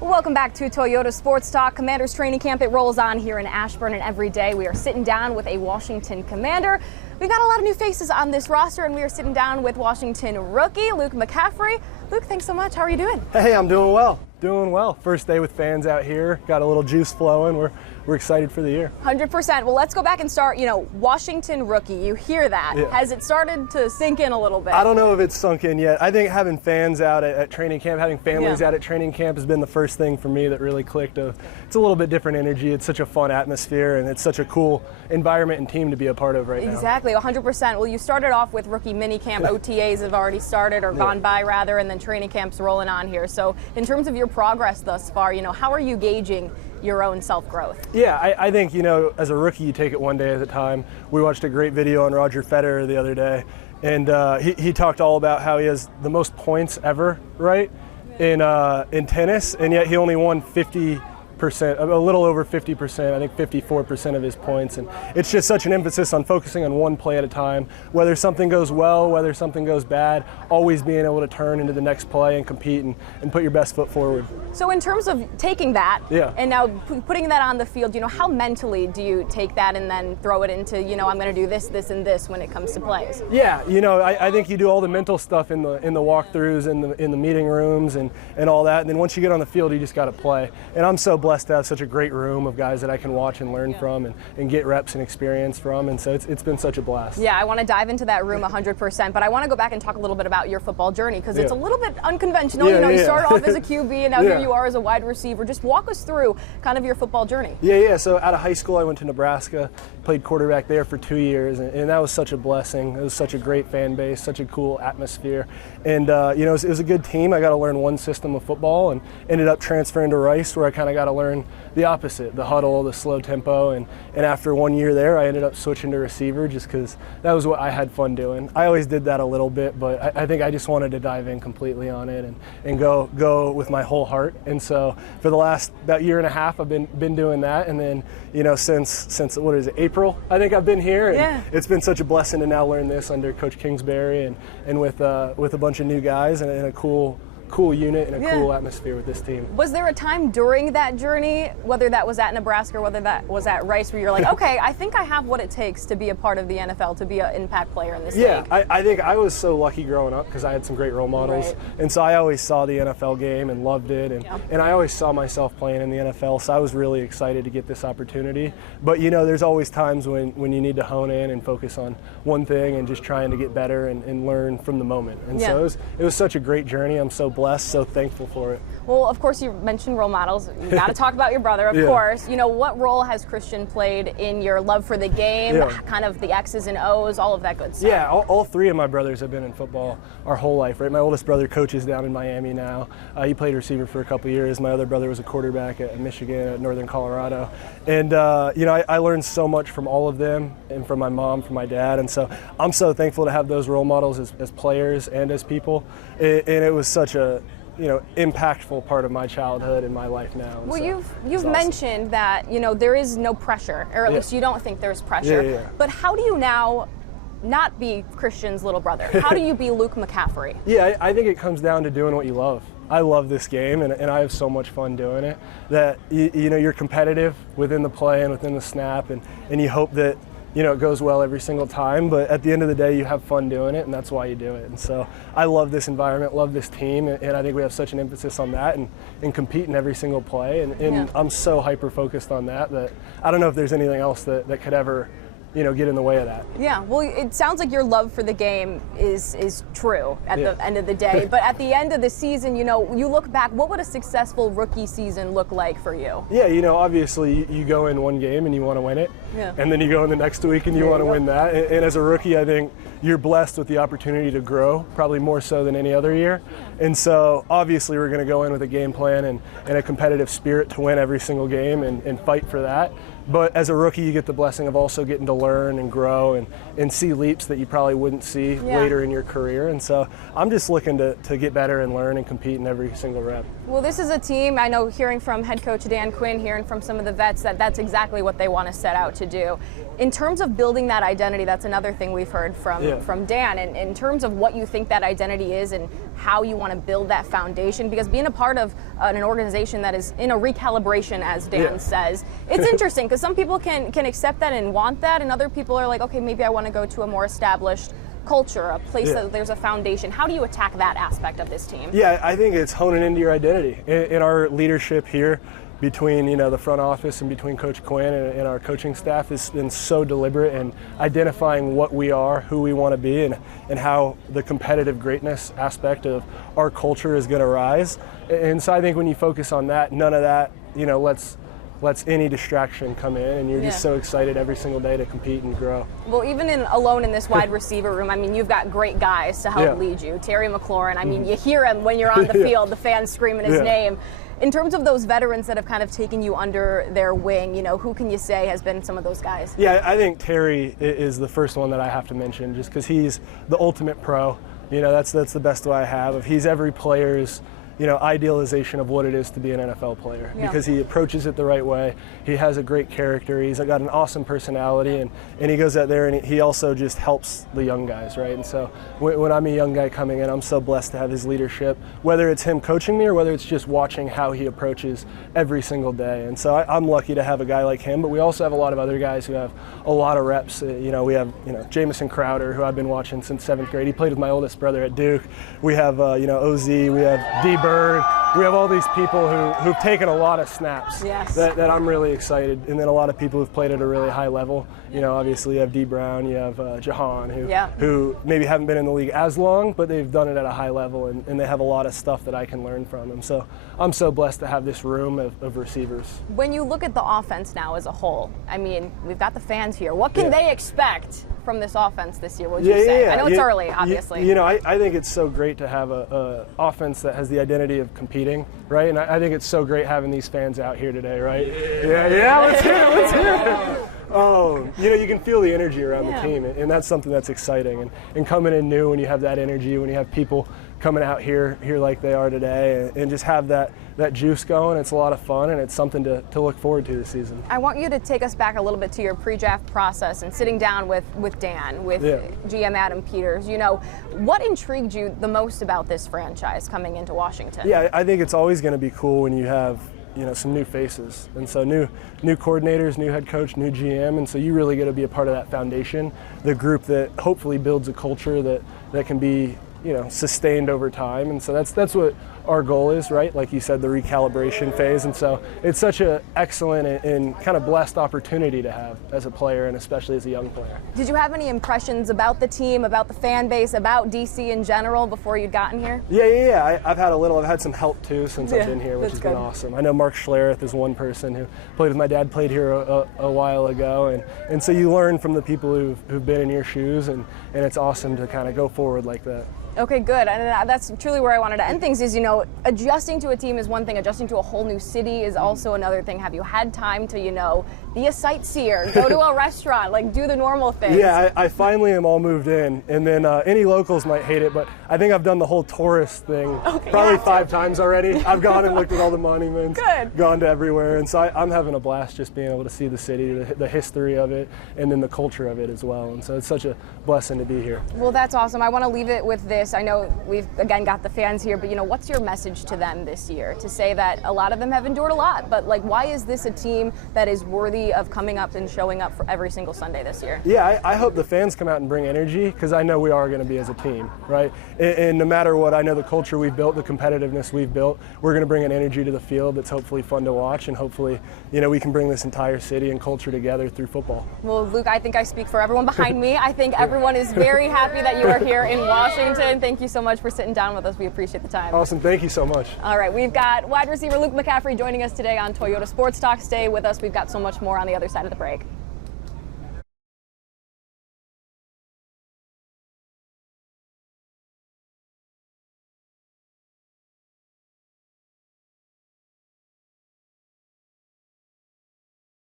Welcome back to Toyota Sports Talk. Commanders training camp, it rolls on here in Ashburn, and every day we are sitting down with a Washington Commander. We've got a lot of new faces on this roster, and we are sitting down with Washington rookie Luke McCaffrey. Luke, thanks so much. How are you doing? Hey, I'm doing well. Doing well. First day with fans out here. Got a little juice flowing. We're excited for the year. 100%. Well, let's go back and start, Washington rookie. You hear that. Yeah. Has it started to sink in a little bit? I don't know if it's sunk in yet. I think having fans out at training camp, having families out at training camp has been the first thing for me that really clicked. It's a little bit different energy. It's such a fun atmosphere, and it's such a cool environment and team to be a part of right now. Exactly, 100%. Well, you started off with rookie minicamp. OTAs have already started, or gone by rather, and then training camp's rolling on here. So in terms of your progress thus far, how are you gauging your own self-growth? Yeah, I think, as a rookie, you take it one day at a time. We watched a great video on Roger Federer the other day, and he talked all about how he has the most points ever, right, in tennis, and yet he only won 50%, a little over 50%, I think 54% of his points. And it's just such an emphasis on focusing on one play at a time. Whether something goes well, whether something goes bad, always being able to turn into the next play and compete and put your best foot forward. So in terms of taking that and now putting that on the field, how mentally do you take that and then throw it into, I'm going to do this, this, and this when it comes to plays? Yeah, I think you do all the mental stuff in the walkthroughs, in the meeting rooms and all that. And then once you get on the field, you just got to play. And I'm so blessed to have such a great room of guys that I can watch and learn from and get reps and experience from, and so it's been such a blast. Yeah, I want to dive into that room 100%, but I want to go back and talk a little bit about your football journey, because it's a little bit unconventional. You started off as a QB, and now here you are as a wide receiver. Just walk us through kind of your football journey. Yeah. So out of high school, I went to Nebraska, played quarterback there for 2 years, and that was such a blessing. It was such a great fan base, such a cool atmosphere, and it was a good team. I got to learn one system of football, and ended up transferring to Rice, where I kind of got to learn the opposite, the huddle, the slow tempo, and after 1 year there, I ended up switching to receiver just because that was what I had fun doing. I always did that a little bit, but I think I just wanted to dive in completely on it and go with my whole heart. And so for the last about year and a half, I've been doing that, and then since what is it, April, I think I've been here, and it's been such a blessing to now learn this under Coach Kingsbury and with a bunch of new guys and a cool unit and a cool atmosphere with this team. Was there a time during that journey, whether that was at Nebraska or whether that was at Rice, where you're like, okay, I think I have what it takes to be a part of the NFL, to be an impact player in this league? Yeah, I think I was so lucky growing up because I had some great role models. And so I always saw the NFL game and loved it, and I always saw myself playing in the NFL, so I was really excited to get this opportunity. But there's always times when you need to hone in and focus on one thing and just trying to get better and learn from the moment. And so it was such a great journey. I'm so blessed, so thankful for it. Well, of course, you mentioned role models. You got to talk about your brother, of course. What role has Christian played in your love for the game, kind of the X's and O's, all of that good stuff? Yeah, all three of my brothers have been in football our whole life, right? My oldest brother coaches down in Miami now. He played receiver for a couple of years. My other brother was a quarterback at Michigan, at Northern Colorado. And, I learned so much from all of them, and from my mom, from my dad. And so I'm so thankful to have those role models as players and as people. And it was such a impactful part of my childhood and my life now. Well, so you've mentioned that, there is no pressure, or at least you don't think there's pressure. But how do you now not be Christian's little brother? How do you be Luke McCaffrey? Yeah, I think it comes down to doing what you love. I love this game, and I have so much fun doing it that, you're competitive within the play and within the snap, and you hope that it goes well every single time, but at the end of the day, you have fun doing it, and that's why you do it. And so I love this environment, love this team, and I think we have such an emphasis on that and compete in every single play, and I'm so hyper-focused on that I don't know if there's anything else that could ever get in the way of that. Yeah, well, it sounds like your love for the game is true at the end of the day. But at the end of the season, you look back, what would a successful rookie season look like for you? Yeah, obviously you go in one game and you want to win it. Yeah. And then you go in the next week and you want to win that. And as a rookie, I think you're blessed with the opportunity to grow, probably more so than any other year. And so obviously we're going to go in with a game plan and a competitive spirit to win every single game and fight for that. But as a rookie, you get the blessing of also getting to learn and grow and see leaps that you probably wouldn't see later in your career. And so I'm just looking to get better and learn and compete in every single rep. Well, this is a team, I know, hearing from head coach Dan Quinn, hearing from some of the vets, that's exactly what they want to set out to do. In terms of building that identity, that's another thing we've heard from Dan. And in terms of what you think that identity is and how you want to build that foundation, because being a part of an organization that is in a recalibration, as Dan says, it's interesting because some people can accept that and want that, and other people are like, okay, maybe I want to go to a more established culture, a place that there's a foundation. How do you attack that aspect of this team? Yeah, I think it's honing into your identity. In our leadership here, between the front office and between Coach Quinn and our coaching staff, has been so deliberate in identifying what we are, who we want to be, and how the competitive greatness aspect of our culture is going to rise. And so I think when you focus on that, none of that lets any distraction come in, and you're just so excited every single day to compete and grow. Well, even alone in this wide receiver room, I mean, you've got great guys to help lead you. Terry McLaurin, I mean, you hear him when you're on the field, the fans screaming his name. In terms of those veterans that have kind of taken you under their wing, who can you say has been some of those guys? Yeah, I think Terry is the first one that I have to mention, just because he's the ultimate pro. That's the best way I have. He's every player's idealization of what it is to be an NFL player, because he approaches it the right way. He has a great character. He's got an awesome personality, and he goes out there and he also just helps the young guys, right? And so when I'm a young guy coming in, I'm so blessed to have his leadership, whether it's him coaching me or whether it's just watching how he approaches every single day. And so I'm lucky to have a guy like him, but we also have a lot of other guys who have a lot of reps. We have Jamison Crowder, who I've been watching since 7th grade. He played with my oldest brother at Duke. We have OZ, we have D. We have all these people who've taken a lot of snaps that I'm really excited, and then a lot of people who've played at a really high level. Obviously you have D. Brown, you have Jahan, who maybe haven't been in the league as long, but they've done it at a high level, and they have a lot of stuff that I can learn from them. So I'm so blessed to have this room of receivers. When you look at the offense now as a whole, I mean, we've got the fans here. What can they expect from this offense this year, would you say? I know it's early, obviously. I think it's so great to have a offense that has the identity of competing, right? And I think it's so great having these fans out here today, right? Let's hear it. Oh, you can feel the energy around the team, and that's something that's exciting. And coming in new, when you have that energy, when you have people coming out here like they are today, and just have that juice going, it's a lot of fun, and it's something to look forward to this season. I want you to take us back a little bit to your pre-draft process and sitting down with Dan, with GM Adam Peters. What intrigued you the most about this franchise coming into Washington? Yeah, I think it's always going to be cool when you have some new faces, and so new coordinators, new head coach, new GM, and so you really get to be a part of that foundation, the group that hopefully builds a culture that can be sustained over time. And so that's what our goal is, right? Like you said, the recalibration phase. And so it's such an excellent and kind of blessed opportunity to have as a player, and especially as a young player. Did you have any impressions about the team, about the fan base, about DC in general before you'd gotten here? Yeah. I've had some help too since I've been here, which has been awesome. I know Mark Schlereth is one person who played with my dad, played here a while ago, and so you learn from the people who've been in your shoes, and it's awesome to kind of go forward like that. Okay, good. And that's truly where I wanted to end things is, adjusting to a team is one thing. Adjusting to a whole new city is also another thing. Have you had time to, be a sightseer, go to a restaurant, do the normal things? Yeah, I finally am all moved in. And then any locals might hate it, but I think I've done the whole tourist thing probably 5 times already. I've gone and looked at all the monuments, gone to everywhere. And so I'm having a blast just being able to see the city, the history of it, and then the culture of it as well. And so it's such a blessing to be here. Well, that's awesome. I want to leave it with this. I know we've, again, got the fans here, but, what's your message to them this year to say that a lot of them have endured a lot, but, why is this a team that is worthy of coming up and showing up for every single Sunday this year? Yeah, I hope the fans come out and bring energy, because I know we are going to be as a team, right? And no matter what, I know the culture we've built, the competitiveness we've built, we're going to bring an energy to the field that's hopefully fun to watch, and hopefully, we can bring this entire city and culture together through football. Well, Luke, I think I speak for everyone behind me. I think everyone is very happy that you are here in Washington. Thank you so much for sitting down with us. We appreciate the time. Awesome. Thank you so much. All right. We've got wide receiver Luke McCaffrey joining us today on Toyota Sports Talk. Stay with us. We've got so much more on the other side of the break.